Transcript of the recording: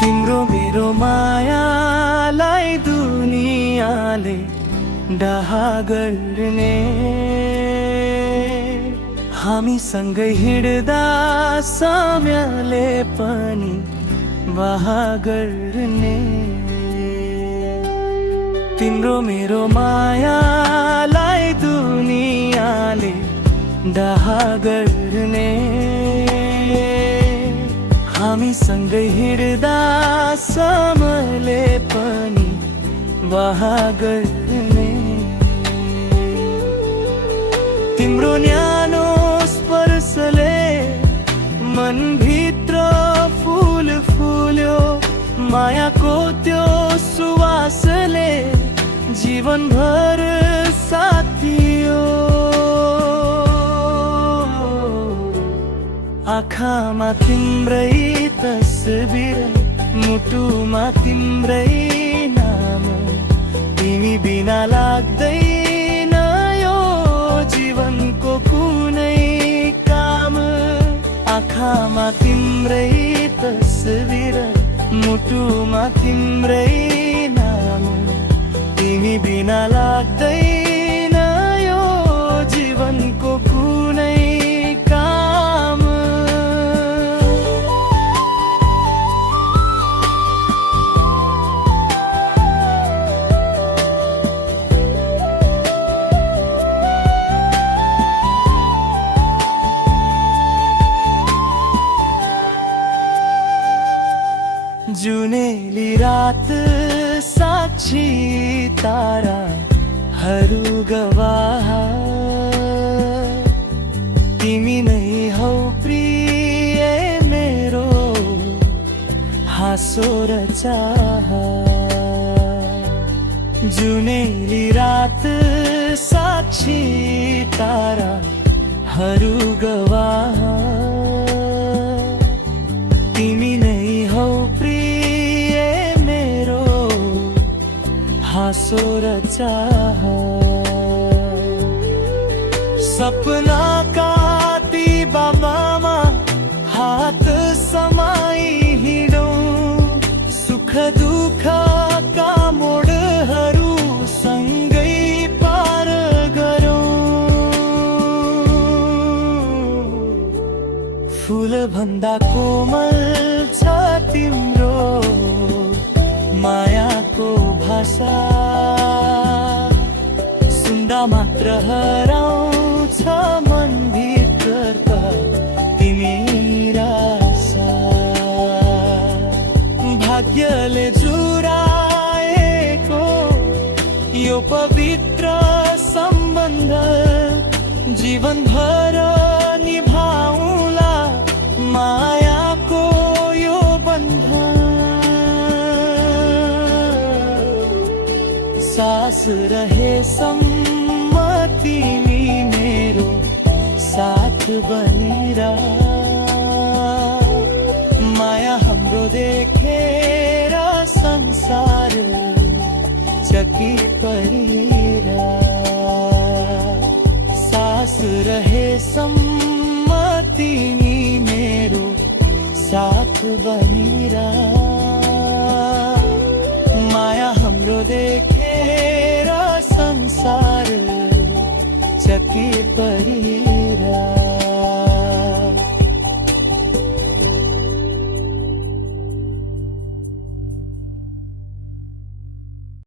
तिम्रो मेरो मायालाई दुनियाँले डाहा गर्ने, हामी सँगै हिँड्दा समयले पनि वाहा गर्ने। तिम्रो मेरो मायालाई दुनियाँले डाहा गर्ने, हामी सँगै हिँड्दा समयले पनि वाहा गर्ने। तिम्रो न्यानो स्पर्शले मनभित्र फुल फुल्यो, मायाको त्यो सुवासले जीवनभर साथ दियो। आँखामा तिम्रै तस्बिर, मुटुमा तिम्रै नाम, तिमी बिना लाग्दैन यो जीवनको कुनै काम। आँखामा तिम्रै तस्बिर, मुटुमा तिम्रै नाम, तिमी बिना लाग्दैन यो जीवनको कुनै काम। जुनेली रात साक्षी ताराहरू गवाह, तिमी नै हौ प्रिय मेरो हाँसो र चाह। जुनेली रात साक्षी ताराहरू गवाह, तिमी नै हौ हाँसो र चाह। सपनाका ती बामामा हात समाई हिँडौँ, सुख दुःखका मोडहरू सँगै पार गरौँ। फुल भन्दा कोमल छ तिम्रो मायाको भाषा, सुन्दा मात्र हराउँछ मनभित्रका तिमी आशा। भाग्यले जुराएको यो पवित्र सम्बन्ध जीवनभर निभाउला मायाको यो बन्धन। सास रहेसम्म तिमी मेरो साथ बनिरह। माया हाम्रो देखेर संसार चकित परिरह। सास रहेसम्म तिमी मेरो साथ बनिरह। माया हाम्रो देख